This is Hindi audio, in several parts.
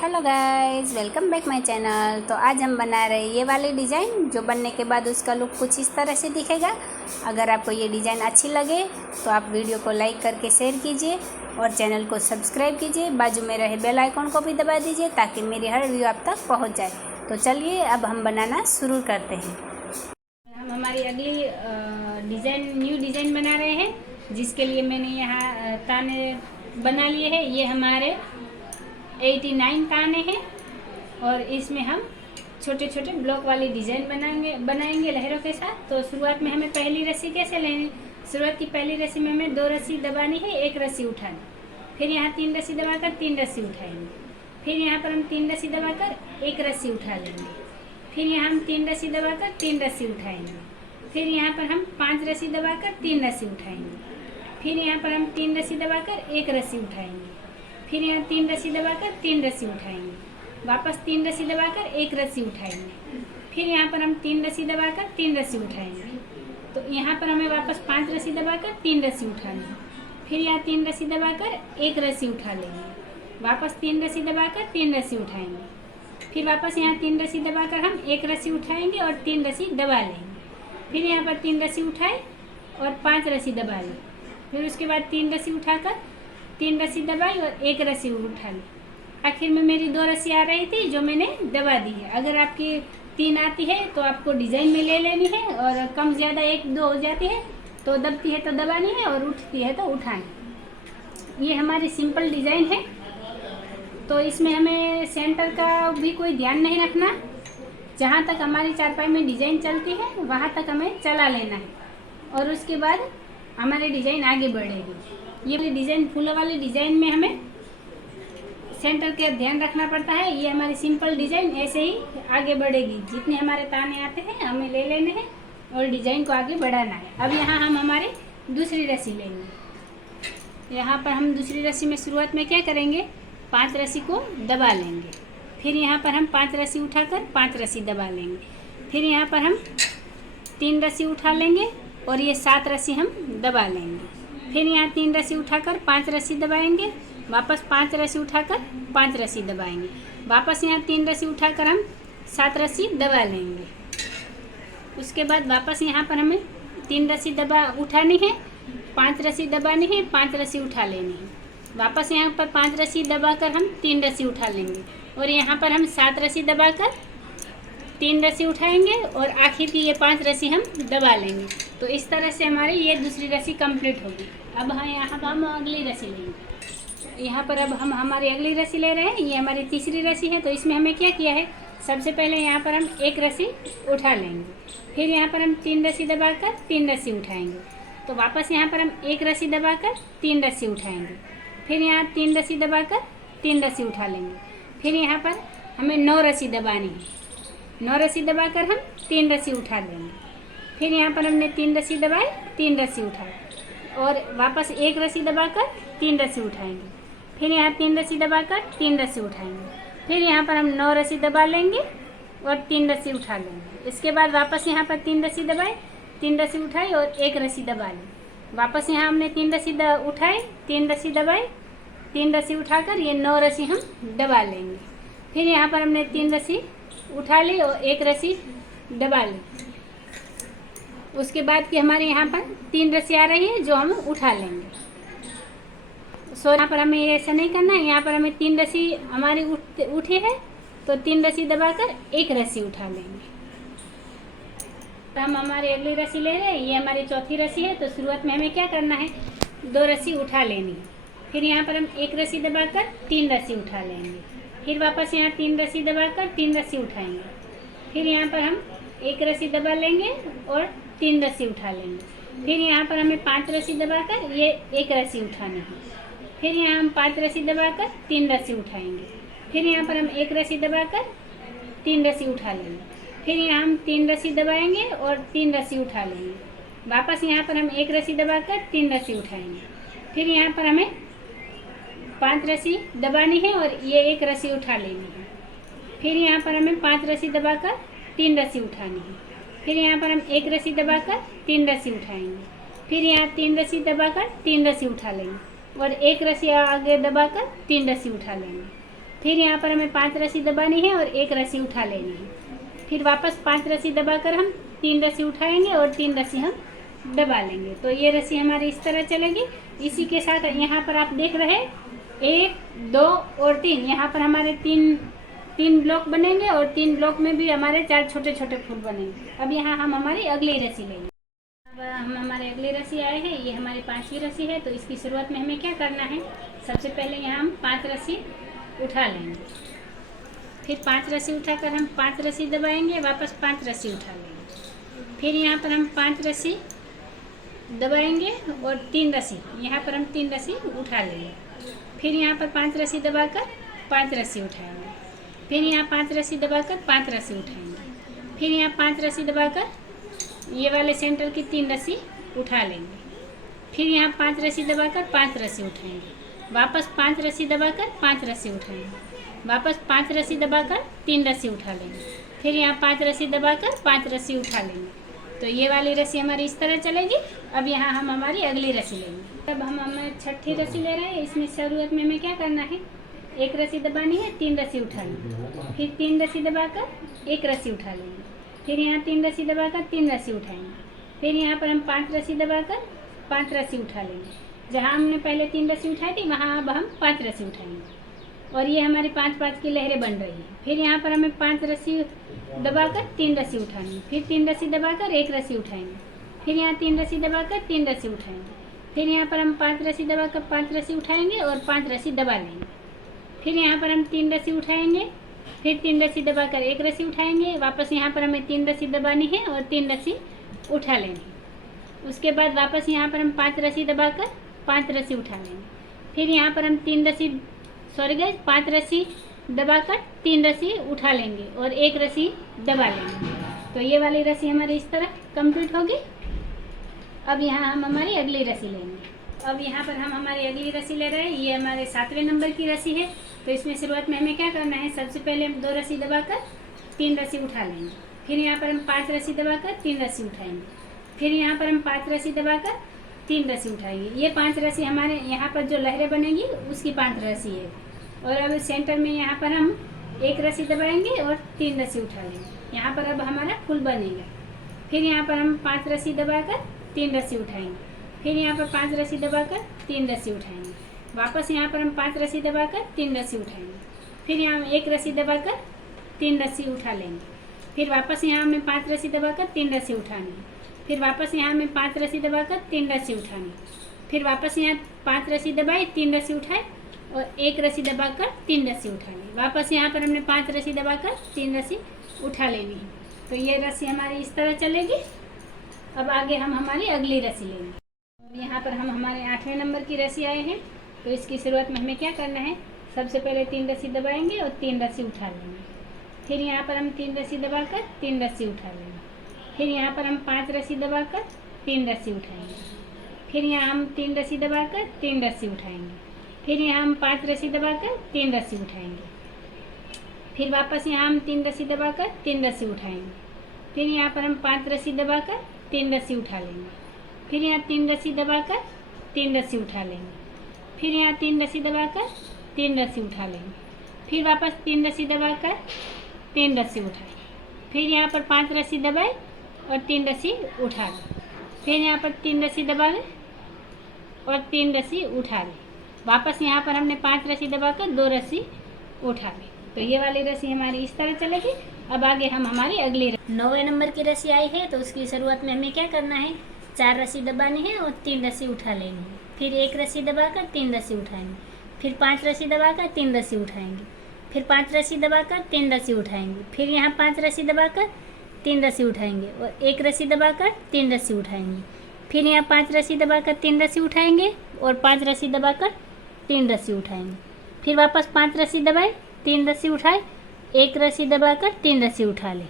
Hello guys, welcome back my channel. तो आज हम बना रहे हैं ये वाली डिज़ाइन, जो बनने के बाद उसका लुक कुछ इस तरह से दिखेगा। अगर आपको ये डिज़ाइन अच्छी लगे तो आप वीडियो को लाइक करके शेयर कीजिए और चैनल को सब्सक्राइब कीजिए। बाजू में रहे बेल आइकॉन को भी दबा दीजिए ताकि मेरी हर वीडियो आप तक पहुँच जाए। तो चलिए अब हम बनाना शुरू करते हैं। हम हमारी अगली न्यू डिज़ाइन बना रहे हैं, जिसके लिए मैंने यहाँ ताने बना लिए हैं। ये हमारे 89 ताने हैं और इसमें हम छोटे छोटे ब्लॉक वाली डिज़ाइन बनाएंगे लहरों के साथ। तो शुरुआत में हमें पहली रस्सी कैसे लेनी, शुरुआत की पहली रस्सी में हमें 2 रस्सी दबानी है, 1 रस्सी उठानी, फिर यहाँ 3 रस्सी दबाकर 3 रस्सी उठाएंगे, फिर यहाँ पर हम 3 रस्सी दबाकर 1 रस्सी उठा लेंगे, फिर यहाँ हम 3 रस्सी दबाकर 3 रस्सी उठाएंगे, फिर यहाँ पर हम 5 रस्सी दबाकर 3 रस्सी उठाएंगे, फिर यहाँ पर हम 3 रस्सी दबाकर 1 रस्सी उठाएंगे, फिर यहाँ 3 रस्सी दबाकर 3 रस्सी उठाएंगे, वापस 3 रस्सी दबाकर 1 रस्सी उठाएंगे, फिर यहाँ पर हम 3 रस्सी दबाकर 3 रस्सी उठाएंगे। तो यहाँ पर हमें वापस 5 रस्सी दबाकर 3 रस्सी उठानी है, फिर यहाँ 3 रस्सी दबाकर 1 रस्सी उठा लेंगे, वापस 3 रस्सी दबाकर 3 रस्सी उठाएंगे, फिर वापस यहाँ 3 रस्सी दबाकर हम 1 रस्सी उठाएंगे और 3 रस्सी दबा लेंगे, फिर यहाँ पर 3 रस्सी उठाए और 5 रस्सी दबा लें, फिर उसके बाद 3 रस्सी उठाकर 3 रस्सी दबाई और 1 रस्सी उठा ली। आखिर में मेरी 2 रस्सी आ रही थी जो मैंने दबा दी है। अगर आपकी 3 आती है तो आपको डिज़ाइन में ले लेनी है, और कम ज़्यादा 1-2 हो जाती है तो दबती है तो दबानी है और उठती है तो उठानी। ये हमारी सिंपल डिज़ाइन है, तो इसमें हमें सेंटर का भी कोई ध्यान नहीं रखना। जहाँ तक हमारी चारपाई में डिज़ाइन चलती है वहाँ तक हमें चला लेना है और उसके बाद हमारी डिज़ाइन आगे बढ़ेगी। ये वाली डिज़ाइन फूलों वाली डिज़ाइन में हमें सेंटर का ध्यान रखना पड़ता है। ये हमारी सिंपल डिज़ाइन ऐसे ही आगे बढ़ेगी। जितने हमारे ताने आते हैं हमें ले लेने हैं और डिज़ाइन को आगे बढ़ाना है। अब यहाँ हम हमारी दूसरी रस्सी लेंगे। यहाँ पर हम दूसरी रस्सी में शुरुआत में क्या करेंगे, 5 रस्सी को दबा लेंगे, फिर यहाँ पर हम 5 रस्सी उठाकर 5 रस्सी दबा लेंगे, फिर यहाँ पर हम 3 रस्सी उठा लेंगे और ये 7 रस्सी हम दबा लेंगे, फिर यहाँ 3 रस्सी उठाकर 5 रस्सी दबाएंगे, वापस 5 रस्सी उठाकर 5 रस्सी दबाएंगे, वापस यहाँ 3 रस्सी उठाकर हम 7 रस्सी दबा लेंगे। उसके बाद वापस यहाँ पर हमें 3 रस्सी उठानी है, 5 रस्सी दबानी है, 5 रस्सी उठा लेनी है, वापस यहाँ पर 5 रस्सी दबाकर हम 3 रस्सी उठा लेंगे और यहाँ पर हम 7 रस्सी दबाकर 3 रस्सी उठाएंगे और आखिर की ये 5 रस्सी हम दबा लेंगे। तो इस तरह से हमारी ये दूसरी रस्सी कंप्लीट होगी। अब हाँ, यहाँ पर हम अगली रस्सी लेंगे। यहाँ पर अब हम हमारी अगली रस्सी ले रहे हैं। ये हमारी तीसरी रस्सी है। तो इसमें हमें क्या किया है, सबसे पहले यहाँ पर हम 1 रस्सी उठा लेंगे, फिर यहाँ पर हम 3 रस्सी दबाकर 3 रस्सी उठाएंगे, तो वापस यहाँ पर हम 1 रस्सी दबाकर 3 रस्सी उठाएंगे, फिर यहाँ 3 रस्सी दबाकर 3 रस्सी उठा लेंगे, फिर यहाँ पर हमें 9 रस्सी दबानी है, 9 रस्सी दबाकर हम 3 रस्सी उठा लेंगे, फिर यहाँ पर हमने 3 रस्सी दबाई, 3 रस्सी उठाए और वापस 1 रस्सी दबाकर 3 रस्सी उठाएंगे, फिर यहाँ 3 रस्सी दबाकर 3 रस्सी उठाएंगे, फिर यहाँ पर हम 9 रस्सी दबा लेंगे और 3 रस्सी उठा लेंगे। इसके बाद वापस यहाँ पर 3 रस्सी दबाए, 3 रस्सी उठाई और 1 रस्सी दबा ली, वापस यहाँ हमने 3 रस्सी उठाए, 3 रस्सी दबाई, 3 रस्सी उठाकर ये 9 रस्सी हम दबा लेंगे, फिर यहाँ पर हमने 3 रस्सी उठा ली और 1 रस्सी दबा ली। उसके बाद कि हमारे यहाँ पर 3 रस्सी आ रही है जो हम उठा लेंगे। यहाँ पर हमें ऐसा नहीं करना है। यहाँ पर हमें 3 रस्सी हमारी उठी है तो 3 रस्सी दबाकर 1 रस्सी उठा लेंगे। तो हम हमारी अगली रस्सी ले रहे हैं। ये हमारी चौथी रस्सी है। तो शुरुआत में हमें क्या करना है, 2 रस्सी उठा लेनी है, फिर यहाँ पर हम 1 रस्सी दबाकर 3 रस्सी उठा लेंगे, फिर वापस यहाँ 3 रस्सी दबाकर 3 रस्सी उठाएंगे, फिर यहाँ पर हम 1 रस्सी दबा लेंगे और 3 रस्सी उठा लेंगे, फिर यहाँ पर हमें 5 रस्सी दबाकर ये 1 रस्सी उठानी है, फिर यहाँ हम 5 रस्सी दबाकर 3 रस्सी उठाएंगे, फिर यहाँ पर हम 1 रस्सी दबाकर 3 रस्सी उठा लेंगे, फिर यहाँ हम 3 रस्सी दबाएंगे और 3 रस्सी उठा लेंगे, वापस यहाँ पर हम 1 रस्सी दबाकर 3 रस्सी उठाएंगे, फिर यहाँ पर हमें 5 रस्सी दबानी है और ये 1 रस्सी उठा लेनी है, फिर यहाँ पर हमें 5 रस्सी दबाकर 3 रस्सी उठानी है, फिर यहाँ पर हम 1 रस्सी दबाकर 3 रस्सी उठाएंगे, फिर यहाँ 3 रस्सी दबाकर 3 रस्सी उठा लेंगे और 1 रस्सी आगे दबाकर 3 रस्सी उठा लेंगे, फिर यहाँ पर हमें 5 रस्सी दबानी है और 1 रस्सी उठा लेनी है। फिर वापस 5 रस्सी दबाकर हम 3 रस्सी उठाएंगे और 3 रस्सी हम दबा लेंगे। तो ये रस्सी हमारी इस तरह चलेगी। इसी के साथ यहाँ पर आप देख रहे 1, 2 और 3, यहाँ पर हमारे तीन ब्लॉक बनेंगे और 3 ब्लॉक में भी हमारे 4 छोटे छोटे फूल बनेंगे। अब यहाँ हम हमारी अगली रस्सी लेंगे। अब हम हमारे अगली रस्सी आए हैं, ये हमारी 5वीं रस्सी है। तो इसकी शुरुआत में हमें क्या करना है, सबसे पहले यहाँ हम 5 रस्सी उठा लेंगे। फिर 5 रस्सी उठाकर हम 5 रस्सी दबाएंगे, वापस 5 रस्सी उठा लेंगे। फिर यहाँ पर हम 5 रस्सी दबाएंगे और 3 रस्सी, यहाँ पर हम 3 रस्सी उठा लेंगे। फिर यहाँ पर 5 रस्सी दबाकर 5 रस्सी उठाएंगे। फिर यहाँ 5 रस्सी दबाकर 5 रस्सी उठाएंगे। फिर यहाँ 5 रस्सी दबाकर ये वाले सेंटर की 3 रस्सी उठा लेंगे। फिर यहाँ 5 रस्सी दबाकर 5 रस्सी उठाएंगे, वापस 5 रस्सी दबाकर 5 रस्सी उठाएंगे, वापस 5 रस्सी दबाकर 3 रस्सी उठा लेंगे। फिर यहाँ 5 रस्सी दबाकर 5 रस्सी उठा लेंगे। तो ये वाली रस्सी हमारी इस तरह चलेगी। अब यहाँ हम हमारी अगली रस्सी लेंगे। अब हम हमारी 6ठी रस्सी ले रहे हैं। इसमें शुरुआत में हमें क्या करना है, 1 रस्सी दबानी है, 3 रस्सी उठानी, फिर 3 रस्सी दबाकर 1 रस्सी उठा लेंगे। फिर यहाँ 3 रस्सी दबाकर 3 रस्सी उठाएंगे। फिर यहाँ पर हम 5 रस्सी दबाकर 5 रस्सी उठा लेंगे। जहाँ हमने पहले 3 रस्सी उठाई थी वहाँ अब हम 5 रस्सी उठाएंगे और ये हमारी 5-5 की लहरें बन रही हैं। फिर यहाँ पर हमें 5 रस्सी दबाकर 3 रस्सी उठानी, फिर 3 रस्सी दबाकर 1 रस्सी उठाएंगे। फिर यहाँ 3 रस्सी दबाकर 3 रस्सी उठाएंगे। फिर यहाँ पर हम 5 रस्सी दबाकर 5 रस्सी उठाएंगे और 5 रस्सी दबा लेंगे। फिर यहाँ पर हम 3 रस्सी उठाएंगे, फिर 3 रस्सी दबाकर 1 रस्सी उठाएंगे, वापस यहाँ पर हमें 3 रस्सी दबानी है और 3 रस्सी उठा लेंगे। उसके बाद वापस यहाँ पर हम 5 रस्सी दबाकर 5 रस्सी उठा लेंगे। फिर यहाँ पर हम 5 रस्सी दबाकर 3 रस्सी उठा लेंगे और 1 रस्सी दबा लेंगे। तो ये वाली रस्सी हमारी इस तरह कंप्लीट होगी। अब यहाँ हम हमारी अगली रस्सी लेंगे। अब यहाँ पर हम हमारी अगली रस्सी ले रहे हैं। ये हमारे 7वें नंबर की रस्सी है। तो इसमें शुरुआत में हमें क्या करना है, सबसे पहले हम 2 रस्सी दबाकर 3 रस्सी उठा लेंगे। फिर यहाँ पर हम 5 रस्सी दबाकर 3 रस्सी उठाएंगे। फिर यहाँ पर हम 5 रस्सी दबाकर 3 रस्सी उठाएंगे। ये 5 रस्सी हमारे यहाँ पर जो लहरें बनेंगी उसकी 5 रस्सी है। और अब सेंटर में यहाँ पर हम 1 रस्सी दबाएंगे और 3 रस्सी उठा लेंगे। यहाँ पर अब हमारा फूल बनेगा। फिर यहाँ पर हम 5 रस्सी दबाकर 3 रस्सी उठाएंगे। फिर यहाँ पर 5 रस्सी दबाकर 3 रस्सी उठाएंगे, वापस यहाँ पर हम 5 रस्सी दबाकर 3 रस्सी उठाएंगे। फिर यहाँ 1 रस्सी दबाकर 3 रस्सी उठा लेंगे। फिर वापस यहाँ हमें 5 रस्सी दबाकर 3 रस्सी उठानी। फिर वापस यहाँ हमें 5 रस्सी दबाकर 3 रस्सी उठानी। फिर वापस यहाँ 5 रस्सी दबाई, 3 रस्सी उठाए और 1 रस्सी दबाकर 3 रस्सी उठानी। वापस यहाँ पर हमने 5 रस्सी दबाकर 3 रस्सी उठा लेनी है। तो ये रस्सी हमारी इस तरह चलेगी। अब आगे हम हमारी अगली रस्सी लेंगे। यहाँ पर हम हमारे 8वें नंबर की रस्सी आए हैं। तो इसकी शुरुआत में हमें क्या करना है, सबसे पहले 3 रस्सी दबाएंगे और 3 रस्सी उठा लेंगे। फिर यहाँ पर हम 3 रस्सी दबाकर 3 रस्सी उठा लेंगे। फिर यहाँ पर हम 5 रस्सी दबाकर 3 रस्सी उठाएंगे। फिर यहाँ हम 3 रस्सी दबाकर 3 रस्सी उठाएंगे। फिर यहाँ हम 5 रस्सी दबाकर 3 रस्सी उठाएंगे। फिर वापस यहाँ हम 3 रस्सी दबाकर 3 रस्सी उठाएंगे। फिर यहाँ पर हम 5 रस्सी दबाकर 3 रस्सी उठा लेंगे। फिर यहाँ 3 रस्सी दबाकर 3 रस्सी उठा लेंगे। फिर यहाँ 3 रस्सी दबाकर 3 रस्सी उठा लेंगे। फिर वापस 3 रस्सी दबाकर 3 रस्सी उठाए। फिर यहाँ पर 5 रस्सी दबाए और 3 रस्सी उठा लें। फिर यहाँ पर 3 रस्सी दबा लें और 3 रस्सी उठा लें। वापस यहाँ पर हमने 5 रस्सी दबाकर 2 रस्सी उठा लें। तो ये वाली रस्सी हमारी इस तरह चलेगी। अब आगे हम हमारी अगली 9वें नंबर की रस्सी आई है। तो उसकी शुरुआत में हमें क्या करना है, 4 रस्सी दबानी है और 3 रस्सी उठा लेंगे। फिर 1 रस्सी दबाकर 3 रस्सी उठाएंगे। फिर 5 रस्सी दबाकर 3 रस्सी उठाएंगे। फिर 5 रस्सी दबाकर 3 रस्सी उठाएंगे। फिर यहाँ 5 रस्सी दबाकर 3 रस्सी उठाएंगे और 1 रस्सी दबाकर 3 रस्सी उठाएंगे। फिर यहाँ 5 रस्सी दबाकर 3 रस्सी उठाएंगे और 5 रस्सी दबाकर 3 रस्सी उठाएंगे। फिर वापस 5 रस्सी दबाए, 3 रस्सी उठाए, 1 रस्सी दबाकर 3 रस्सी उठा ले।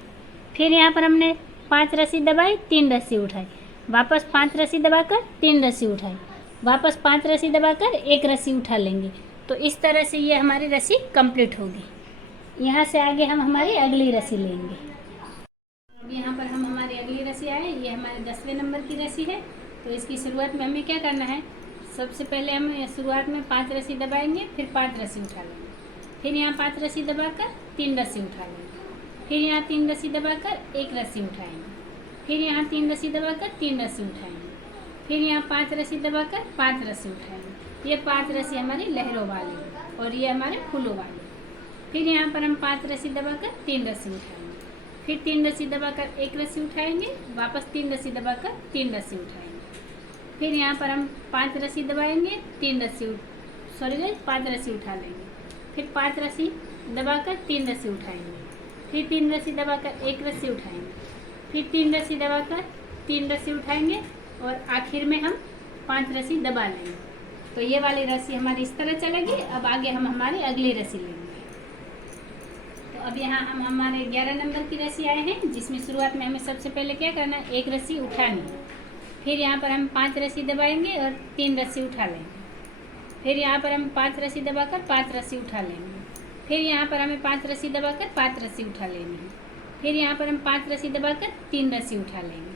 फिर यहाँ पर हमने 5 रस्सी दबाई, 3 रस्सी उठाई, वापस 5 रस्सी दबाकर 3 रस्सी उठाई, वापस 5 रस्सी दबाकर 1 रस्सी उठा लेंगे। तो इस तरह से ये हमारी रस्सी कंप्लीट होगी। यहाँ से आगे हम हमारी अगली रस्सी लेंगे। अब यहाँ पर हम हमारी अगली रस्सी आए, ये हमारे 10वें नंबर की रस्सी है। तो इसकी शुरुआत में हमें क्या करना है, सबसे पहले हम शुरुआत में 5 रस्सी दबाएंगे, फिर 5 रस्सी उठा लेंगे। फिर यहाँ 5 रस्सी दबाकर 3 रस्सी उठा लेंगे। फिर यहाँ 3 रस्सी दबाकर 1 रस्सी उठाएंगे। फिर यहाँ 3 रस्सी दबाकर 3 रस्सी उठाएंगे। फिर यहाँ 5 रस्सी दबाकर 5 रस्सी उठाएंगे। ये 5 रस्सी हमारी लहरों वाली है और ये हमारे फूलों वाली। फिर यहाँ पर हम 5 रस्सी दबाकर 3 रस्सी उठाएंगे। फिर 3 रस्सी दबाकर 1 रस्सी उठाएंगे, वापस 3 रस्सी दबाकर 3 रस्सी उठाएंगे। फिर यहाँ पर हम 5 रस्सी दबाएंगे, 5 रस्सी उठा लेंगे। फिर 5 रस्सी दबाकर 3 रस्सी उठाएंगे। फिर 3 रस्सी दबाकर 1 रस्सी उठाएंगे। फिर 3 रस्सी दबाकर 3 रस्सी उठाएंगे और आखिर में हम 5 रस्सी दबा लेंगे। तो ये वाली रस्सी हमारी इस तरह चलेगी। अब आगे हम हमारी अगली रस्सी लेंगे। तो अब यहाँ हम हमारे 11 नंबर की रस्सी आए हैं, जिसमें शुरुआत में हमें सबसे पहले क्या करना है, 1 रस्सी उठानी है। फिर यहाँ पर हम 5 रस्सी दबाएंगे और 3 रस्सी उठा लेंगे। फिर यहाँ पर हम 5 रस्सी दबाकर 5 रस्सी उठा लेंगे। फिर यहाँ पर हमें 5 रस्सी दबाकर 5 रस्सी उठा लेनी है। फिर यहाँ पर हम 5 रस्सी दबाकर 3 रस्सी उठा लेंगे।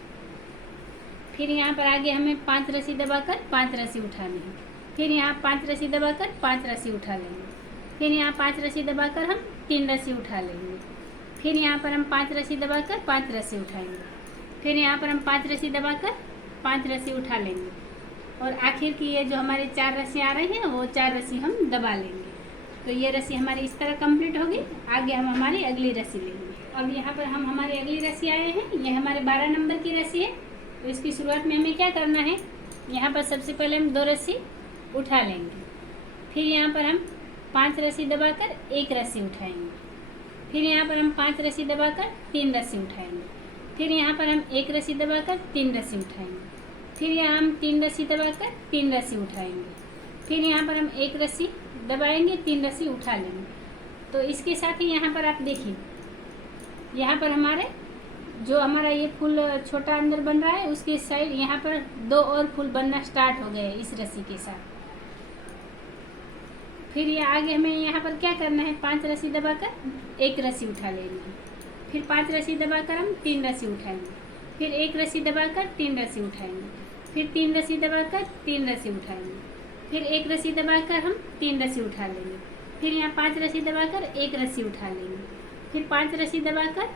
फिर यहाँ पर आगे हमें 5 रस्सी दबाकर 5 रस्सी उठानी है। फिर यहाँ 5 रस्सी दबाकर 5 रस्सी उठा लेंगे। फिर यहाँ 5 रस्सी दबाकर हम 3 रस्सी उठा लेंगे। फिर यहाँ पर हम 5 रस्सी दबाकर 5 रस्सी उठाएंगे। फिर यहाँ पर हम 5 रस्सी दबाकर 5 रस्सी उठा लेंगे और आखिर की ये जो हमारी 4 रस्सी आ रही हैं वो 4 रस्सी हम दबा लेंगे। तो ये रस्सी हमारी इस तरह कंप्लीट होगी। आगे हम हमारी अगली रस्सी लेंगे। अब यहाँ पर हम हमारी अगली रस्सी आए हैं, ये हमारे 12 नंबर की रस्सी है। तो इसकी शुरुआत में हमें क्या करना है, यहाँ पर सबसे पहले हम 2 रस्सी उठा लेंगे। फिर यहाँ पर हम 5 रस्सी दबाकर 1 रस्सी उठाएंगे। फिर यहाँ पर हम 5 रस्सी दबाकर 3 रस्सी उठाएंगे। फिर यहाँ पर हम 1 रस्सी दबाकर 3 रस्सी उठाएंगे। फिर यहाँ हम 3 रस्सी दबाकर 3 रस्सी उठाएंगे। फिर यहाँ पर हम 1 रस्सी दबाएंगे, 3 रस्सी उठा लेंगे। तो इसके साथ ही यहाँ पर आप देखिए, यहाँ पर हमारे जो हमारा ये फूल छोटा अंदर बन रहा है, उसके साइड यहाँ पर 2 और फूल बनना स्टार्ट हो गए इस रस्सी के साथ। फिर ये आगे हमें यहाँ पर क्या करना है, 5 रस्सी दबाकर 1 रस्सी उठा लेनी है। फिर 5 रस्सी दबाकर हम 3 रस्सी उठाएंगे। फिर 1 रस्सी दबाकर 3 रस्सी उठाएंगे। फिर 3 रस्सी दबाकर 3 रस्सी उठाएंगे। फिर 1 रस्सी दबाकर हम 3 रस्सी उठा लेंगे। फिर यहाँ 5 रस्सी दबाकर 1 रस्सी उठा लेंगे। फिर 5 रस्सी दबाकर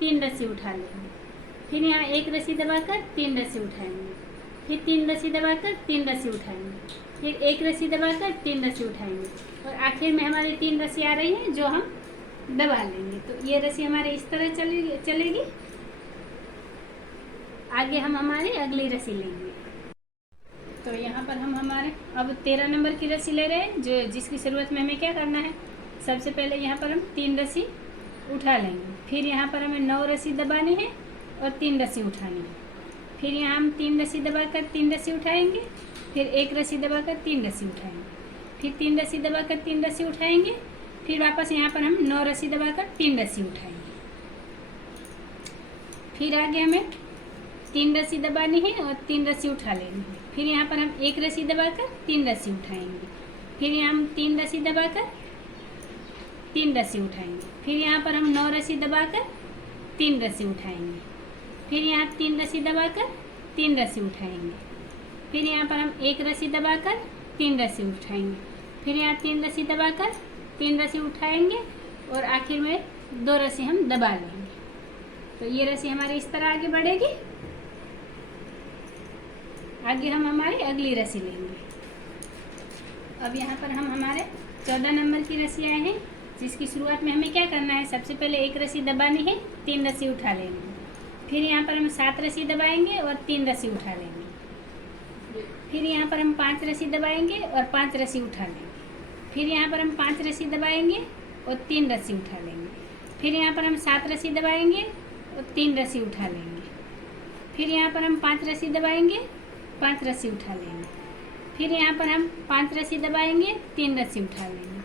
3 रस्सी उठा लेंगे। फिर यहाँ 1 रस्सी दबाकर 3 रस्सी उठाएंगे। फिर 3 रस्सी दबाकर 3 रस्सी उठाएंगे। फिर 1 रस्सी दबाकर 3 रस्सी उठाएंगे और आखिर में हमारी 3 रस्सी आ रही है जो हम दबा लेंगे। तो ये रस्सी हमारे इस तरह चलेगी। आगे हम हमारी अगली रस्सी लेंगे। तो यहाँ पर हम हमारे अब 13 नंबर की रस्सी ले रहे हैं, जो जिसकी शुरुआत में हमें क्या करना है, सबसे पहले यहाँ पर हम 3 रस्सी उठा लेंगे। फिर यहाँ पर हमें 9 रस्सी दबानी है और 3 रस्सी उठानी है। फिर यहाँ हम 3 रस्सी दबाकर 3 रस्सी उठाएंगे। फिर 1 रस्सी दबाकर 3 रस्सी उठाएंगे। फिर 3 रस्सी दबाकर 3 रस्सी उठाएंगे। फिर वापस यहाँ पर हम 9 रस्सी दबाकर 3 रस्सी उठाएंगे। फिर आगे हमें 3 रस्सी दबानी है और 3 रस्सी उठा लेनी है। फिर यहाँ पर हम 1 रस्सी दबाकर 3 रस्सी उठाएंगे। फिर यहाँ हम 3 रस्सी दबाकर 3 रस्सी उठाएंगे। फिर यहाँ पर हम 9 रस्सी दबाकर 3 रस्सी उठाएंगे। फिर यहाँ 3 रस्सी दबाकर 3 रस्सी उठाएंगे। फिर यहाँ पर हम 1 रस्सी दबाकर 3 रस्सी उठाएंगे। फिर यहाँ 3 रस्सी दबाकर 3 रस्सी उठाएंगे और आखिर में 2 रस्सी हम दबा लेंगे। तो ये रस्सी हमारी इस तरह आगे बढ़ेगी। आगे हम हमारी अगली रस्सी लेंगे। अब यहाँ पर हम हमारे 14 नंबर की रस्सी आए हैं, जिसकी शुरुआत में हमें क्या करना है, सबसे पहले 1 रस्सी दबानी है, 3 रस्सी उठा लेनी है। फिर यहाँ पर हम 7 रस्सी दबाएंगे और 3 रस्सी उठा लेंगे। फिर यहाँ पर हम 5 रस्सी दबाएंगे और 5 रस्सी उठा लेंगे। फिर यहाँ पर हम 5 रस्सी दबाएंगे और 3 रस्सी उठा लेंगे। फिर यहाँ पर हम 7 रस्सी दबाएंगे और 3 रस्सी उठा लेंगे। फिर यहाँ पर हम 5 रस्सी दबाएंगे, 5 रस्सी उठा लेंगे। फिर यहाँ पर हम 5 रस्सी दबाएंगे, 3 रस्सी उठा लेंगे।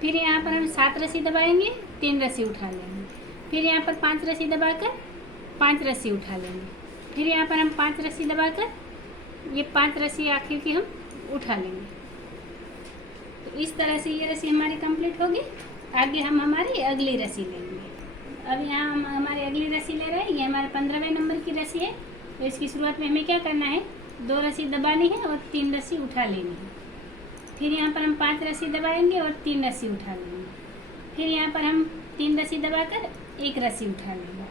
फिर यहाँ पर हम 7 रस्सी दबाएंगे, 3 रस्सी उठा लेंगे। फिर यहाँ पर 5 रस्सी दबाकर 5 रस्सी उठा लेंगे। फिर यहाँ पर हम 5 रस्सी दबाकर ये 5 रस्सी आखिर की हम उठा लेंगे। तो इस तरह से ये रस्सी हमारी कंप्लीट होगी। आगे हम हमारी अगली रस्सी लेंगे। अब यहाँ हम हमारी अगली रस्सी ले रहे हैं, ये हमारे 15वें नंबर की रस्सी है। तो इसकी शुरुआत में हमें क्या करना है, 2 रस्सी दबानी है और 3 रस्सी उठा लेनी है। फिर यहाँ पर हम 5 रस्सी दबाएंगे और 3 रस्सी उठा लेंगे। फिर यहाँ पर हम 3 रस्सी दबाकर एक रस्सी उठा लेंगे।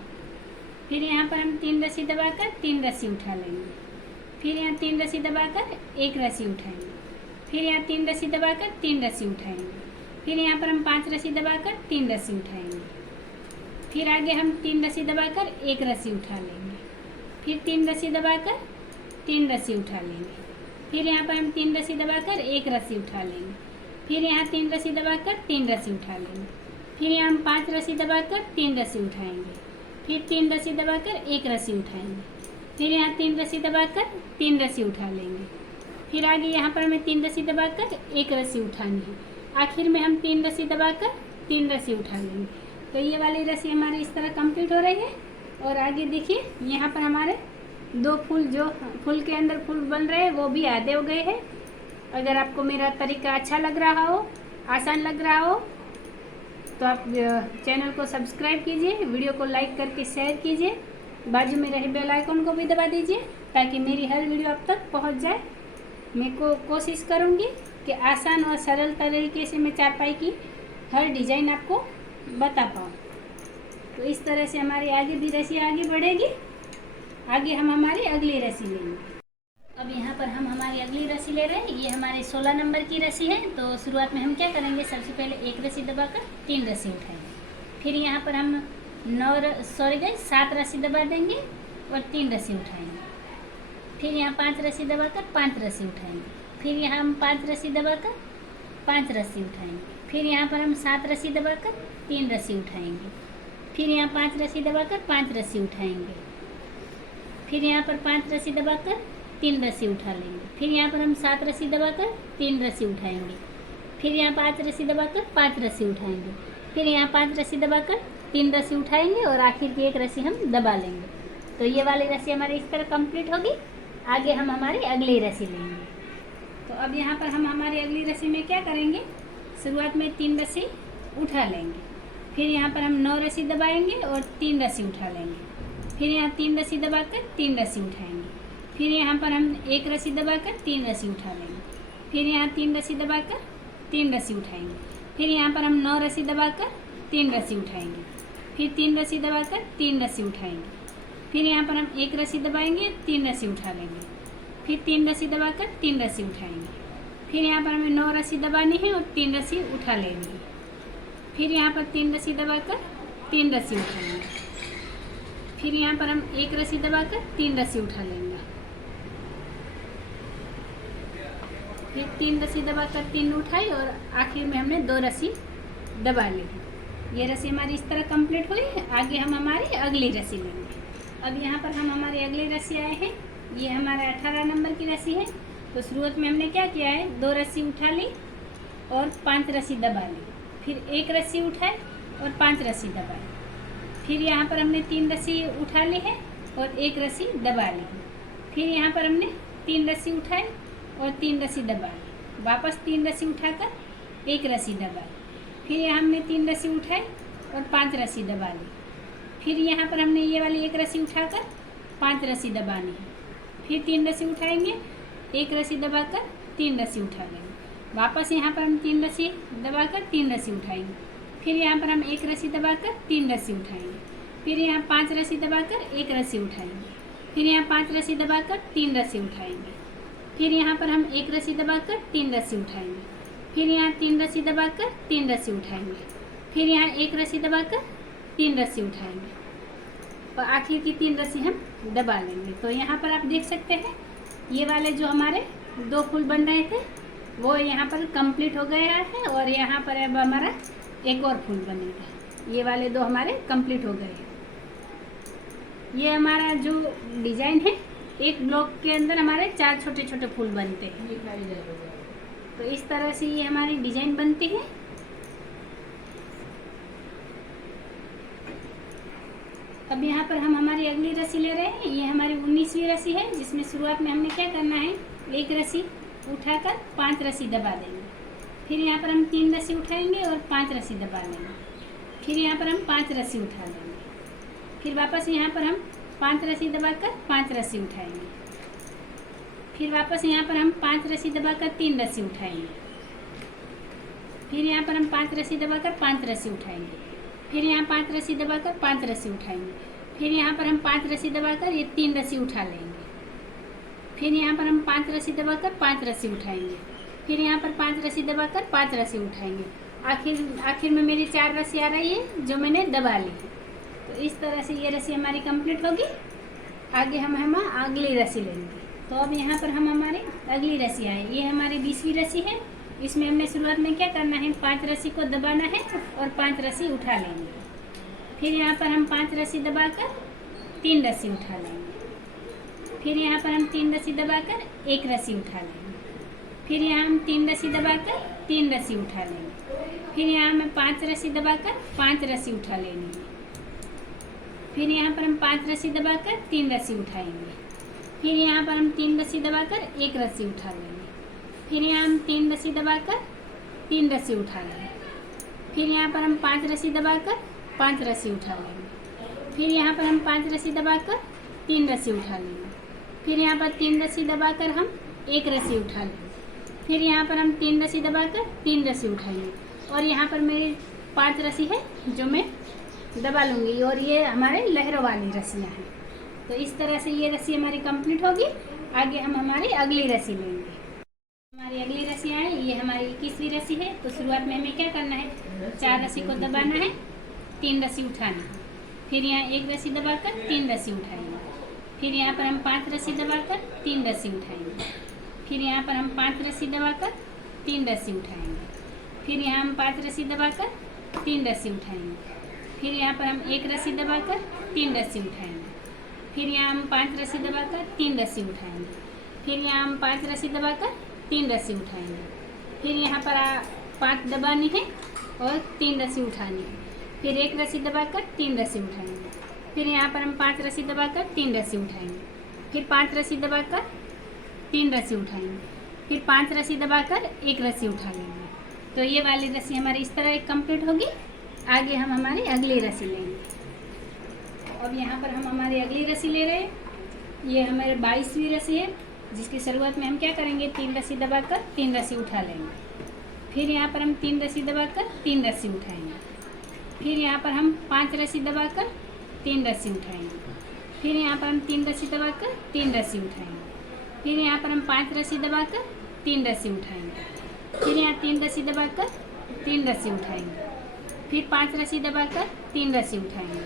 फिर यहाँ पर हम 3 रस्सी दबाकर 3 रस्सी उठा लेंगे। फिर यहाँ 3 रस्सी दबाकर एक रस्सी उठाएंगे। फिर यहाँ 3 रस्सी दबाकर 3 रस्सी उठाएंगे। फिर यहाँ पर हम 5 रस्सी दबाकर 3 रस्सी उठाएंगे। फिर आगे हम 3 रस्सी दबाकर एक रस्सी उठा लेंगे। फिर 3 रस्सी दबाकर 3 रस्सी उठा लेंगे। फिर यहाँ पर हम 3 रस्सी दबाकर एक रस्सी उठा लेंगे। फिर यहाँ 3 रस्सी दबाकर 3 रस्सी उठा लेंगे। फिर यहाँ हम 5 रस्सी दबाकर 3 रस्सी उठाएंगे। फिर 3 रस्सी दबाकर एक रस्सी उठाएंगे। फिर यहाँ 3 रस्सी दबाकर 3 रस्सी उठा लेंगे। फिर आगे यहाँ पर हमें 3 रस्सी दबाकर एक रस्सी उठानी है। आखिर में हम 3 रस्सी दबाकर 3 रस्सी उठा लेंगे। तो ये वाली रस्सी हमारी इस तरह कंप्लीट हो रही है। और आगे देखिए यहाँ पर हमारे 2 फूल, जो फूल के अंदर फूल बन रहे हैं वो भी आधे हो गए हैं। अगर आपको मेरा तरीका अच्छा लग रहा हो, आसान लग रहा हो, तो आप चैनल को सब्सक्राइब कीजिए, वीडियो को लाइक करके शेयर कीजिए, बाजू में रहे बेल आइकन को भी दबा दीजिए ताकि मेरी हर वीडियो आप तक पहुंच जाए। मैं कोशिश करूंगी कि आसान और सरल तरीके से मैं चारपाई की हर डिज़ाइन आपको बता पाऊँ। तो इस तरह से हमारी आगे भी रस्सी आगे बढ़ेगी। आगे हम हमारी अगली रस्सी लेंगे। अब यहाँ पर हम हमारी अगली रस्सी ले रहे हैं। ये हमारी 16 नंबर की रस्सी है। तो शुरुआत में हम क्या करेंगे, सबसे पहले एक रस्सी दबाकर 3 रस्सी उठाएंगे। फिर यहाँ पर हम 7 रस्सी दबा देंगे और 3 रस्सी उठाएंगे। फिर यहाँ 5 रस्सी दबाकर 5 रस्सी उठाएंगे। फिर यहाँ हम 5 रस्सी दबाकर 5 रस्सी उठाएंगे। फिर यहाँ पर हम 7 रस्सी दबाकर 3 रस्सी उठाएंगे। फिर यहाँ 5 रस्सी दबाकर 5 रस्सी उठाएंगे। फिर यहाँ पर 5 रस्सी दबाकर 3 रस्सी उठा लेंगे। फिर यहाँ पर हम 7 रस्सी दबाकर 3 रस्सी उठाएंगे। फिर यहाँ 5 रस्सी दबाकर 5 रस्सी उठाएंगे। फिर यहाँ 5 रस्सी दबाकर 3 रस्सी उठाएंगे और आखिर की एक रस्सी हम दबा लेंगे। तो ये वाली रस्सी हमारी इस तरह कंप्लीट होगी। आगे हम हमारी अगली रस्सी लेंगे। तो अब यहाँ पर हम हमारी अगली रस्सी में क्या करेंगे, शुरुआत में 3 रस्सी उठा लेंगे। फिर यहाँ पर हम 9 रस्सी दबाएंगे और 3 रस्सी उठा लेंगे। फिर यहाँ 3 रस्सी दबाकर 3 रस्सी उठाएंगे। फिर यहाँ पर हम 1 रस्सी दबाकर 3 रस्सी उठा लेंगे। फिर यहाँ 3 रस्सी दबाकर 3 रस्सी उठाएंगे। फिर यहाँ पर हम 9 रस्सी दबाकर 3 रस्सी उठाएंगे। फिर 3 रस्सी दबाकर 3 रस्सी उठाएंगे। फिर यहाँ पर हम 1 रस्सी दबाएंगे, 3 रस्सी उठा लेंगे। फिर 3 रस्सी दबाकर 3 रस्सी उठाएंगे। फिर यहाँ पर हमें 9 रस्सी दबानी है और 3 रस्सी उठा लेनी है। फिर यहाँ पर 3 रस्सी दबाकर 3 रस्सी उठाएंगे। फिर यहाँ पर हम 1 रस्सी दबाकर 3 रस्सी उठा लेंगे। फिर 3 रस्सी दबाकर 3 उठाई और आखिर में हमने 2 रस्सी दबा ली। ये रस्सी हमारी इस तरह कंप्लीट हुई। आगे हम हमारी अगली रस्सी लेंगे। अब यहाँ पर हम हमारी अगली रस्सी आए हैं। ये हमारा 18 नंबर की रस्सी है। तो शुरुआत में हमने क्या किया है, 2 रस्सी उठा ली और 5 रस्सी दबा ली। फिर 1 रस्सी उठाए और 5 रस्सी दबाई। फिर यहाँ पर हमने 3 रस्सी उठा ली है और 1 रस्सी दबा ली। फिर यहाँ पर हमने 3 रस्सी उठाए और 3 रस्सी दबा ली। वापस 3 रस्सी उठाकर 1 रस्सी दबाई। फिर यहाँ हमने 3 रस्सी उठाए और 5 रस्सी दबा ली। फिर यहाँ पर हमने ये वाली 1 रस्सी उठाकर 5 रस्सी दबानी है। फिर 3 रस्सी उठाएंगे, 1 रस्सी दबाकर 3 रस्सी उठा लेंगे। वापस यहाँ पर हम 3 रस्सी दबाकर 3 रस्सी उठाएंगे। फिर यहाँ पर हम 1 रस्सी दबाकर 3 रस्सी उठाएंगे। फिर यहाँ 5 रस्सी दबाकर 1 रस्सी उठाएंगे। फिर यहाँ 5 रस्सी दबाकर 3 रस्सी उठाएंगे। फिर यहाँ पर हम 1 रस्सी दबाकर 3 रस्सी उठाएंगे। फिर यहाँ 3 रस्सी दबाकर 3 रस्सी उठाएंगे। फिर यहाँ 1 रस्सी दबाकर 3 रस्सी उठाएंगे और आखिर की 3 रस्सी हम दबा लेंगे। तो यहाँ पर आप देख सकते हैं ये वाले जो हमारे 2 फूल बन रहे थे वो यहाँ पर कंप्लीट हो गया है और यहाँ पर अब हमारा एक और फूल बनेगा। ये वाले 2 हमारे कंप्लीट हो गए। ये हमारा जो डिज़ाइन है, एक ब्लॉक के अंदर हमारे 4 छोटे छोटे फूल बनते हैं। तो इस तरह से ये हमारी डिज़ाइन बनती है। अब यहाँ पर हम हमारी अगली रस्सी ले रहे हैं। ये हमारी 19वीं रस्सी है, जिसमें शुरुआत में हमने क्या करना है, 1 रस्सी उठाकर 5 रस्सी दबा देंगे। फिर यहाँ पर हम 3 रस्सी उठाएंगे और 5 रस्सी दबा लेंगे। फिर यहाँ पर हम 5 रस्सी उठा लेंगे। फिर वापस यहाँ पर हम 5 रस्सी दबाकर 5 रस्सी उठाएंगे। फिर वापस यहाँ पर हम 5 रस्सी दबाकर 3 रस्सी उठाएंगे। फिर यहाँ पर हम 5 रस्सी दबाकर 5 रस्सी उठाएंगे, फिर यहाँ 5 रस्सी दबाकर 5 रस्सी उठाएंगे, फिर यहाँ पर हम 5 रस्सी दबाकर ये 3 रस्सी उठा लेंगे, फिर यहाँ पर हम 5 रस्सी दबाकर 5 रस्सी उठाएंगे, फिर यहाँ पर 5 रस्सी दबाकर 5 रस्सी उठाएंगे। आखिर में मेरी 4 रस्सी आ रही है जो मैंने दबा ली है। तो इस तरह से ये रस्सी हमारी कंप्लीट होगी। आगे हम अगली रस्सी लेंगे। तो अब यहाँ पर हम हमारी अगली रस्सी आए, ये हमारी 20वीं रस्सी है। इसमें हमने शुरुआत में क्या करना है, 5 रस्सी को दबाना है और 5 रस्सी उठा लेंगे। फिर यहाँ पर हम 5 रस्सी दबाकर 3 रस्सी उठा लेंगे, फिर यहाँ पर हम 3 रस्सी दबाकर 1 रस्सी उठा लेंगे, फिर यहाँ हम 3 रस्सी दबाकर 3 रस्सी उठा लेंगे, फिर यहाँ में 5 रस्सी दबाकर 5 रस्सी उठा लेंगे, फिर यहाँ पर हम 5 रस्सी दबाकर 3 रस्सी उठाएंगे, फिर यहाँ पर हम 3 रस्सी दबाकर 1 रस्सी उठा लेंगे, फिर यहाँ हम 3 रस्सी दबाकर 3 रस्सी उठा लेंगे, फिर यहाँ पर हम 5 रस्सी दबाकर 5 रस्सी उठा लेंगे, फिर यहाँ पर हम 5 रस्सी दबाकर 3 रस्सी उठा लेंगे, फिर यहाँ पर 3 रस्सी दबाकर हम 1 रस्सी उठा लेंगे, फिर यहाँ पर हम 3 रस्सी दबाकर 3 रस्सी उठाएंगे और यहाँ पर मेरी 5 रस्सी है जो मैं दबा लूँगी और ये हमारे लहरों वाली रस्सियाँ हैं। तो इस तरह से ये रस्सी हमारी कंप्लीट होगी। आगे हम हमारी अगली रस्सी लेंगे। हमारी अगली रस्सियाँ हैं, ये हमारी 21वीं रस्सी है। तो शुरुआत में हमें क्या करना है, 4 रस्सी को दबाना है, 3 रस्सी उठाना है, फिर यहाँ 1 रस्सी दबाकर 3 रस्सी उठाएंगे, फिर यहाँ पर हम 5 रस्सी दबाकर 3 रस्सी उठाएंगे, फिर यहाँ पर हम 5 रस्सी दबाकर 3 रस्सी उठाएंगे, फिर यहाँ हम 5 रस्सी दबाकर 3 रस्सी उठाएंगे, फिर यहाँ पर हम 1 रस्सी दबाकर 3 रस्सी उठाएंगे, फिर यहाँ हम 5 रस्सी दबाकर 3 रस्सी उठाएंगे, फिर यहाँ हम 5 रस्सी दबाकर 3 रस्सी उठाएंगे, फिर यहाँ पर 5 दबानी है और 3 रस्सी उठानी है, फिर 1 रस्सी दबाकर 3 रस्सी उठाएंगे, फिर यहाँ पर हम 5 रस्सी दबाकर 3 रस्सी उठाएंगे, फिर 5 रस्सी दबाकर 3 रस्सी उठाएंगे, फिर 5 रस्सी दबाकर 1 रस्सी उठा लेंगे। तो ये वाली रस्सी हमारी इस तरह कंप्लीट होगी। आगे हम हमारी अगली रस्सी लेंगे। अब यहाँ पर हम हमारी अगली रस्सी ले रहे हैं। ये हमारे 22वीं रस्सी है, जिसकी शुरुआत में हम क्या करेंगे, 3 रस्सी दबाकर 3 रस्सी उठा लेंगे, फिर यहाँ पर हम 3 रस्सी दबाकर 3 रस्सी उठाएंगे, फिर यहाँ पर हम 5 रस्सी दबाकर 3 रस्सी उठाएंगे, फिर यहाँ पर हम 3 रस्सी दबाकर 3 रस्सी उठाएंगे, फिर यहाँ पर हम 5 रस्सी दबाकर 3 रस्सी उठाएंगे, फिर यहाँ 3 रस्सी दबाकर 3 रस्सी उठाएंगे, फिर 5 रस्सी दबाकर 3 रस्सी उठाएंगे,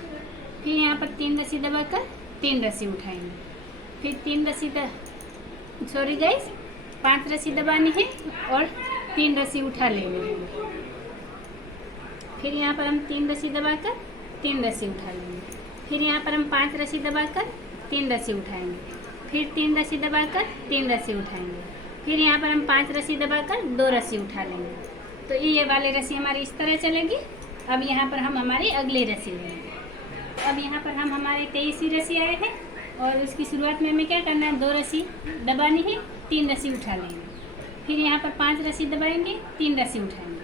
फिर यहाँ पर 3 रस्सी दबाकर 3 रस्सी उठाएंगे, फिर 3 रस्सी सॉरी गाइस 5 रस्सी दबानी है और 3 रस्सी उठा लेंगे, फिर यहाँ पर हम 3 रस्सी दबाकर 3 रस्सी उठा लेंगे, फिर यहाँ पर हम 5 रस्सी दबाकर 3 रस्सी उठाएंगे, फिर 3 रस्सी दबाकर 3 रस्सी उठाएंगे, फिर यहाँ पर हम 5 रस्सी दबाकर 2 रस्सी उठा लेंगे। तो ये वाली रस्सी हमारी इस तरह चलेगी। अब यहाँ पर हम हमारी अगली रस्सी लेंगे। अब यहाँ पर हम हमारे 23वीं रस्सी आए हैं और उसकी शुरुआत में हमें क्या करना है, 2 रस्सी दबानी है, 3 रस्सी उठा लेंगे, फिर यहाँ पर 5 रस्सी दबाएंगे, 3 रस्सी उठाएंगे,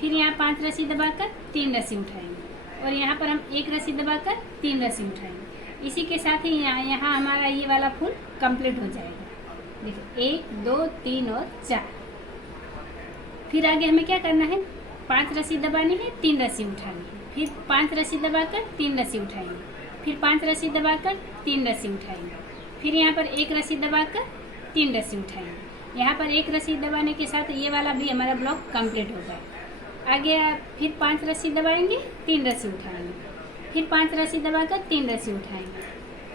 फिर यहाँ 5 रस्सी दबाकर 3 रस्सी उठाएंगे और यहाँ पर हम 1 रस्सी दबाकर 3 रस्सी उठाएंगे। इसी के साथ ही यहाँ हमारा ये वाला फूल कंप्लीट हो जाएगा। देखिए 1 2 3 और 4। फिर आगे हमें क्या करना है, 5 रस्सी दबानी है, 3 रस्सी उठानी है, फिर 5 रस्सी दबाकर 3 रस्सी उठाएंगे, फिर 5 रस्सी दबाकर 3 रस्सी उठाएंगे, फिर यहाँ पर 1 रस्सी दबाकर 3 रस्सी उठाएंगे। यहाँ पर 1 रस्सी दबाने के साथ ये वाला भी हमारा ब्लॉक कंप्लीट हो गया। आगे फिर 5 रस्सी दबाएंगे, 3 रस्सी उठाएंगे, फिर 5 रस्सी दबाकर 3 रस्सी उठाएंगे,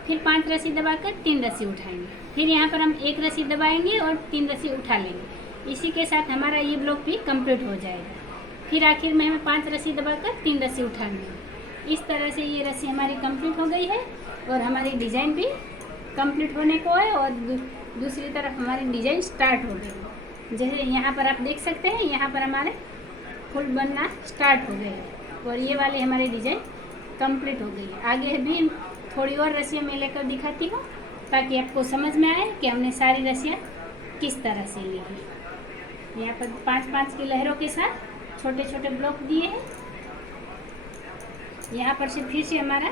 फिर 5 रस्सी दबाकर 3 रस्सी उठाएंगे, फिर यहाँ पर हम 1 रस्सी दबाएंगे और 3 रस्सी उठा लेंगे। इसी के साथ हमारा ये ब्लॉक भी कंप्लीट हो जाएगा। फिर आखिर में हमें 5 रस्सी दबाकर 3 रस्सी उठानी है। इस तरह से ये रस्सी हमारी कंप्लीट हो गई है और हमारी डिज़ाइन भी कंप्लीट होने को है और दूसरी तरफ हमारी डिज़ाइन स्टार्ट हो गई। जैसे यहाँ पर आप देख सकते हैं, यहाँ पर हमारे फूल बनना स्टार्ट हो गए हैं और ये वाली हमारी डिज़ाइन कंप्लीट हो गई है। आगे भी थोड़ी और रस्सियाँ मैं लेकर दिखाती हूँ ताकि आपको समझ में आए कि हमने सारी रस्सियाँ किस तरह से ली है। यहाँ पर 5-5 की लहरों के साथ छोटे छोटे ब्लॉक दिए हैं। यहाँ पर से फिर से हमारा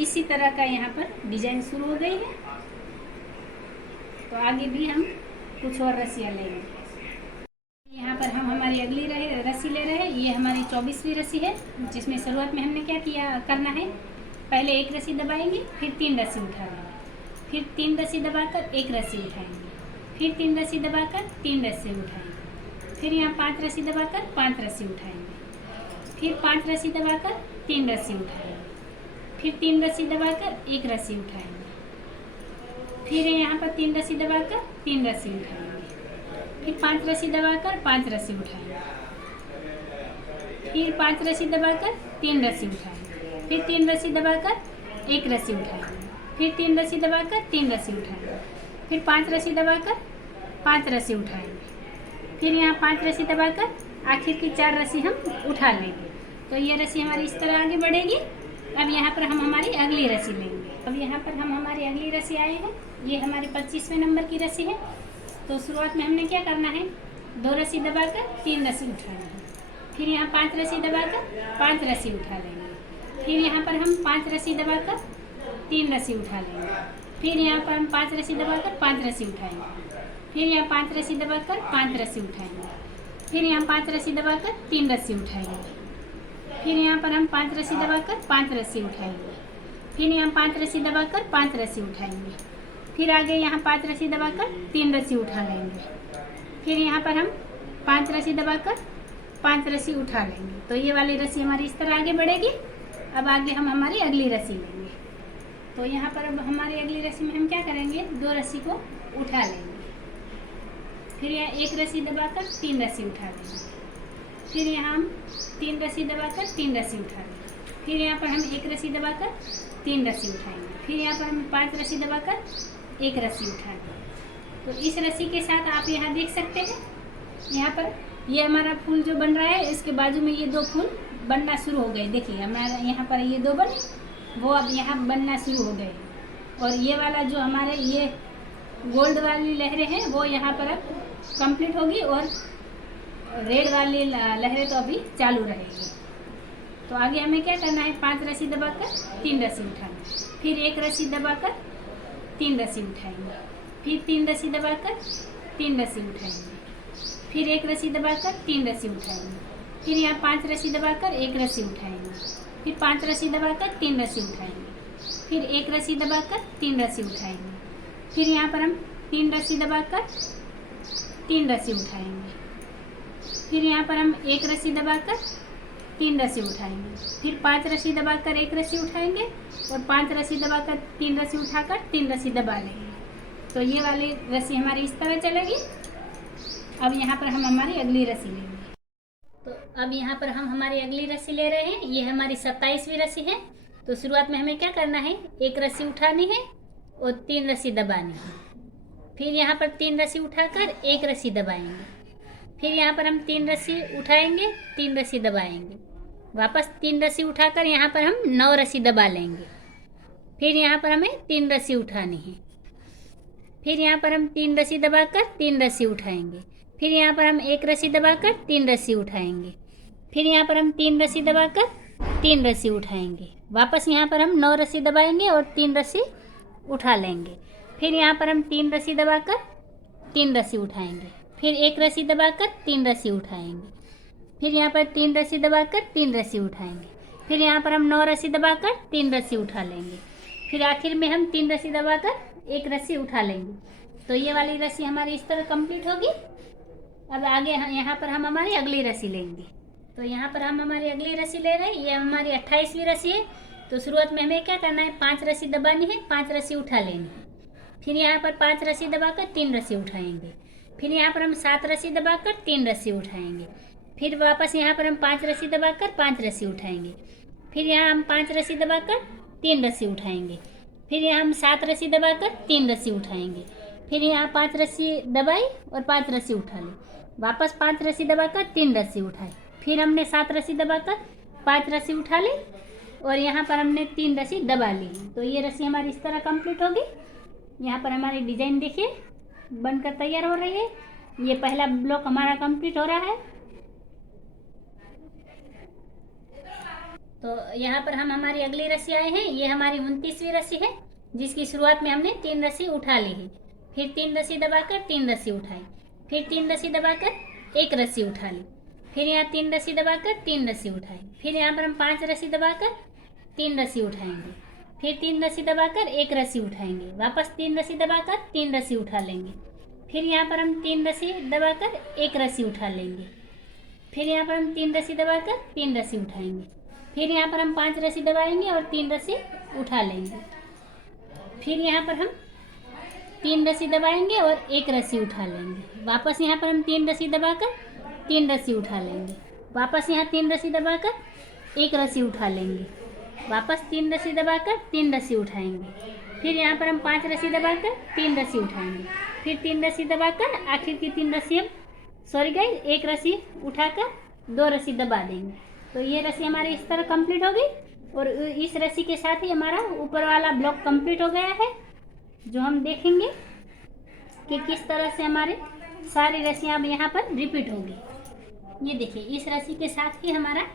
इसी तरह का यहाँ पर डिजाइन शुरू हो गई है। तो आगे भी हम कुछ और रस्सियाँ लेंगे। यहाँ पर हम हमारी अगली रस्सी ये हमारी 24वीं रस्सी है, जिसमें शुरुआत में हमने क्या करना है, पहले एक रस्सी दबाएंगे, फिर 3 रस्सी उठा लेंगे, फिर 3 रस्सी दबाकर एक रस्सी उठाएंगे, फिर 3 रस्सी दबाकर 3 रस्सी उठाएंगे, फिर यहाँ 5 रस्सी दबाकर 5 रस्सी उठाएंगे, फिर 5 रस्सी दबाकर 3 रस्सी उठाएंगे, फिर 3 रस्सी दबाकर एक रस्सी उठाएंगे, फिर यहाँ पर 3 रस्सी दबाकर 3 रस्सी उठाएंगे, फिर 5 रस्सी दबाकर 5 रस्सी उठाएंगे, फिर 5 रस्सी दबाकर 3 रस्सी उठाएंगे, फिर 3 रस्सी दबाकर एक रस्सी उठाएंगे, फिर 3 रस्सी दबाकर 3 रस्सी उठाएंगे, फिर 5 रस्सी दबाकर 5 रस्सी उठाएंगे, फिर यहाँ 5 रस्सी दबाकर आखिर की 4 रस्सी हम उठा लेंगे। तो ये रस्सी हमारी इस तरह आगे बढ़ेगी। अब यहाँ पर हम हमारी अगली रस्सी लेंगे। अब यहाँ पर हम हमारी अगली रस्सी आए हैं, ये हमारे 25वें नंबर की रस्सी है। तो शुरुआत में हमने क्या करना है, 2 रस्सी दबाकर 3 रस्सी उठाना है, फिर यहाँ 5 रस्सी दबाकर 5 रस्सी उठा लेंगे, फिर यहाँ पर हम 5 रस्सी दबाकर 3 रस्सी उठा लेंगे, फिर यहाँ पर हम 5 रस्सी दबाकर 5 रस्सी उठाएंगे, फिर यहाँ 5 रस्सी दबाकर 5 रस्सी उठाएंगे, फिर यहाँ 5 रस्सी दबाकर 3 रस्सी उठाएंगे, फिर यहाँ पर हम 5 रस्सी दबाकर 5 रस्सी उठाएंगे, फिर यहाँ 5 रस्सी दबाकर 5 रस्सी उठाएंगे, फिर आगे यहाँ 5 रस्सी दबाकर 3 रस्सी उठा लेंगे, फिर यहाँ पर हम 5 रस्सी दबाकर 5 रस्सी उठा लेंगे। तो ये वाली रस्सी हमारी इस तरह आगे बढ़ेगी। अब आगे हम हमारी अगली रस्सी लेंगे। तो यहाँ पर अब हमारी अगली रस्सी में हम क्या करेंगे, 2 रस्सी को उठा लेंगे, फिर यहाँ 1 रस्सी दबाकर 3 रस्सी उठा लेंगे, फिर यहाँ हम 3 रस्सी दबाकर 3 रस्सी उठा लेंगे, फिर यहाँ पर हम 1 रस्सी दबाकर 3 रस्सी उठाएंगे, फिर यहाँ पर हम 5 रस्सी दबाकर 1 रस्सी उठाएंगे। तो इस रस्सी के साथ आप यहाँ देख सकते हैं, यहाँ पर ये हमारा फूल जो बन रहा है, इसके बाजू में ये 2 फूल बनना शुरू हो गए। देखिए हमारा यहाँ पर ये 2 बने, वो अब यहाँ बनना शुरू हो गए, और ये वाला जो हमारे ये गोल्ड वाली लहरें हैं वो यहाँ पर अब कंप्लीट होगी, और रेड वाली लहरें तो अभी चालू रहेगी। तो आगे हमें क्या करना है, 5 रस्सी दबाकर 3 रस्सी उठाना, फिर 1 रस्सी दबाकर 3 रस्सी उठाएंगे, फिर 3 रस्सी दबाकर 3 रस्सी उठाएंगे, फिर 1 रस्सी दबाकर 3 रस्सी उठाएंगे, फिर यहाँ 5 रस्सी दबाकर 1 रस्सी उठाएंगे, फिर 5 रस्सी दबाकर 3 रस्सी उठाएंगे, फिर 1 रस्सी दबाकर 3 रस्सी उठाएंगे, फिर यहाँ पर हम 3 रस्सी दबाकर 3 रस्सी उठाएंगे, फिर यहाँ पर हम 1 रस्सी दबाकर 3 रस्सी उठाएंगे, फिर 5 रस्सी दबाकर 1 रस्सी उठाएंगे, और 5 रस्सी दबाकर 3 रस्सी उठाकर 3 रस्सी दबा लेंगे। तो ये वाली रस्सी हमारी इस तरह चलेगी। अब यहाँ पर हम हमारी अगली रस्सी लेंगे। तो अब यहाँ पर हम हमारी अगली रस्सी ले रहे हैं, ये हमारी 27वीं रस्सी है। तो शुरुआत में हमें क्या करना है, 1 रस्सी उठानी है और 3 रस्सी दबानी है, फिर यहाँ पर 3 रस्सी उठाकर 1 रस्सी दबाएंगे, फिर यहाँ पर हम 3 रस्सी उठाएंगे, 3 रस्सी दबाएंगे, वापस 3 रस्सी उठाकर यहाँ पर हम 9 रस्सी दबा लेंगे, फिर यहाँ पर हमें 3 रस्सी उठानी है, फिर यहाँ पर हम 3 रस्सी दबाकर 3 रस्सी उठाएंगे, फिर यहाँ पर हम 1 रस्सी दबाकर 3 रस्सी उठाएंगे, फिर यहाँ पर हम 3 रस्सी दबाकर 3 रस्सी उठाएंगे, वापस यहाँ पर हम 9 रस्सी दबाएंगे और 3 रस्सी उठा लेंगे, फिर यहाँ पर हम 3 रस्सी दबाकर 3 रस्सी उठाएंगे, फिर 1 रस्सी दबाकर 3 रस्सी उठाएंगे, फिर यहाँ पर 3 रस्सी दबाकर 3 रस्सी उठाएंगे, फिर यहाँ पर हम 9 रस्सी दबाकर 3 रस्सी उठा लेंगे, फिर आखिर में हम 3 रस्सी दबाकर 1 रस्सी उठा लेंगे। तो ये वाली रस्सी हमारी इस तरह कंप्लीट होगी। अब आगे यहाँ पर हम हमारी अगली रस्सी लेंगे। तो यहाँ पर हम हमारी अगली रस्सी ले रहे हैं, ये हमारी 28वीं रस्सी है। तो शुरुआत में हमें क्या करना है, 5 रस्सी दबानी है, 5 रस्सी उठा लेनी है, फिर यहाँ पर 5 रस्सी दबाकर 3 रस्सी उठाएंगे, फिर यहाँ पर हम 7 रस्सी दबाकर 3 रस्सी उठाएंगे, फिर वापस यहाँ पर हम 5 रस्सी दबाकर 5 रस्सी उठाएंगे, फिर यहाँ हम 5 रस्सी दबाकर 3 रस्सी उठाएंगे, फिर यहाँ हम 7 रस्सी दबाकर 3 रस्सी उठाएंगे, फिर यहाँ 5 रस्सी दबाई और 5 रस्सी उठा ली, वापस 5 रस्सी दबाकर 3 रस्सी उठाई, फिर हमने 7 रस्सी दबाकर 5 रस्सी उठा ली और यहाँ पर हमने 3 रस्सी दबा ली। तो ये रस्सी हमारी इस तरह कंप्लीट होगी। यहाँ पर हमारी डिजाइन देखिए बनकर तैयार हो रही है। ये पहला ब्लॉक हमारा कंप्लीट हो रहा है। तो यहाँ पर हम हमारी अगली रस्सी आए हैं। ये हमारी 29वीं रस्सी है, जिसकी शुरुआत में हमने 3 रस्सी उठा ली है, फिर 3 रस्सी दबाकर 3 रस्सी उठाई, फिर 3 रस्सी दबाकर 1 रस्सी उठा ली, फिर यहाँ 3 रस्सी दबाकर 3 रस्सी उठाएंगे। फिर यहाँ पर हम 5 रस्सी दबाकर 3 रस्सी उठाएंगे। फिर 3 रस्सी दबाकर 1 रस्सी उठाएंगे। वापस 3 रस्सी दबाकर 3 रस्सी उठा लेंगे। फिर यहाँ पर हम 3 रस्सी दबाकर 1 रस्सी उठा लेंगे। फिर यहाँ पर हम 3 रस्सी दबाकर 3 रस्सी उठाएंगे। फिर यहाँ पर हम 5 रस्सी दबाएंगे और 3 रस्सी उठा लेंगे। फिर यहाँ पर हम 3 रस्सी दबाएंगे और 1 रस्सी उठा लेंगे। वापस यहाँ पर हम 3 रस्सी दबाकर 3 रस्सी उठा लेंगे। वापस यहाँ 3 रस्सी दबाकर 1 रस्सी उठा लेंगे। वापस 3 रस्सी दबाकर 3 रस्सी उठाएंगे। फिर यहाँ पर हम 5 रस्सी दबाकर 3 रस्सी उठाएंगे। फिर 3 रस्सी दबाकर आखिर की 3 रस्सी हम गाइस 1 रस्सी उठाकर 2 रस्सी दबा देंगे। तो ये रस्सी हमारी इस तरह कंप्लीट हो गई और इस रस्सी के साथ ही हमारा ऊपर वाला ब्लॉक कंप्लीट हो गया है, जो हम देखेंगे कि किस तरह से हमारे सारी रस्सियाँ अब यहाँ पर रिपीट होगी। ये देखिए, इस रस्सी के साथ ही हमारा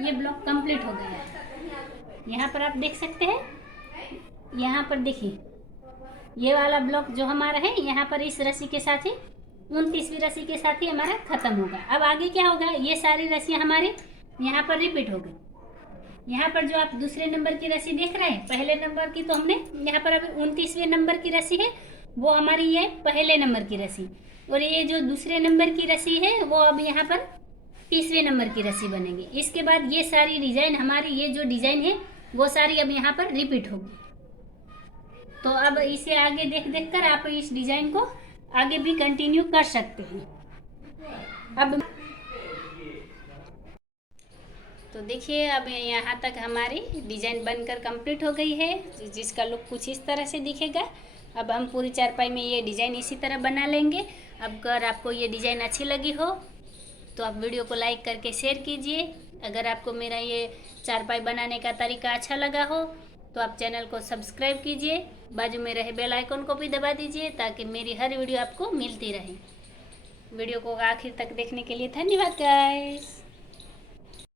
ये ब्लॉक कंप्लीट हो गया है। यहाँ पर आप देख सकते हैं, यहाँ पर देखिए ये वाला ब्लॉक जो हमारा है यहाँ पर इस रस्सी के साथ ही 29वीं रस्सी के साथ ही हमारा खत्म होगा। अब आगे क्या होगा, ये सारी रस्सियाँ हमारी यहाँ पर रिपीट हो गई। यहाँ पर जो आप दूसरे नंबर की रस्सी देख रहे हैं, पहले नंबर की तो हमने यहाँ पर अभी 29वें नंबर की रस्सी है, वो हमारी ये पहले नंबर की रस्सी, और ये जो दूसरे नंबर की रस्सी है वो अब यहाँ पर 30वें नंबर की रस्सी बनेगी। इसके बाद ये सारी डिजाइन हमारी, ये जो डिजाइन है वो सारी अब यहाँ पर रिपीट होगी। तो अब इसे आगे देख देख कर आप इस डिजाइन को आगे भी कंटिन्यू कर सकते हैं। अब तो देखिए, अब यहाँ तक हमारी डिजाइन बनकर कंप्लीट हो गई है, जिसका लुक कुछ इस तरह से दिखेगा। अब हम पूरी चारपाई में ये डिजाइन इसी तरह बना लेंगे। अब अगर आपको ये डिजाइन अच्छी लगी हो तो आप वीडियो को लाइक करके शेयर कीजिए। अगर आपको मेरा ये चारपाई बनाने का तरीका अच्छा लगा हो तो आप चैनल को सब्सक्राइब कीजिए, बाजू में रहे बेल आइकन को भी दबा दीजिए ताकि मेरी हर वीडियो आपको मिलती रहे। वीडियो को आखिर तक देखने के लिए धन्यवाद गाइस।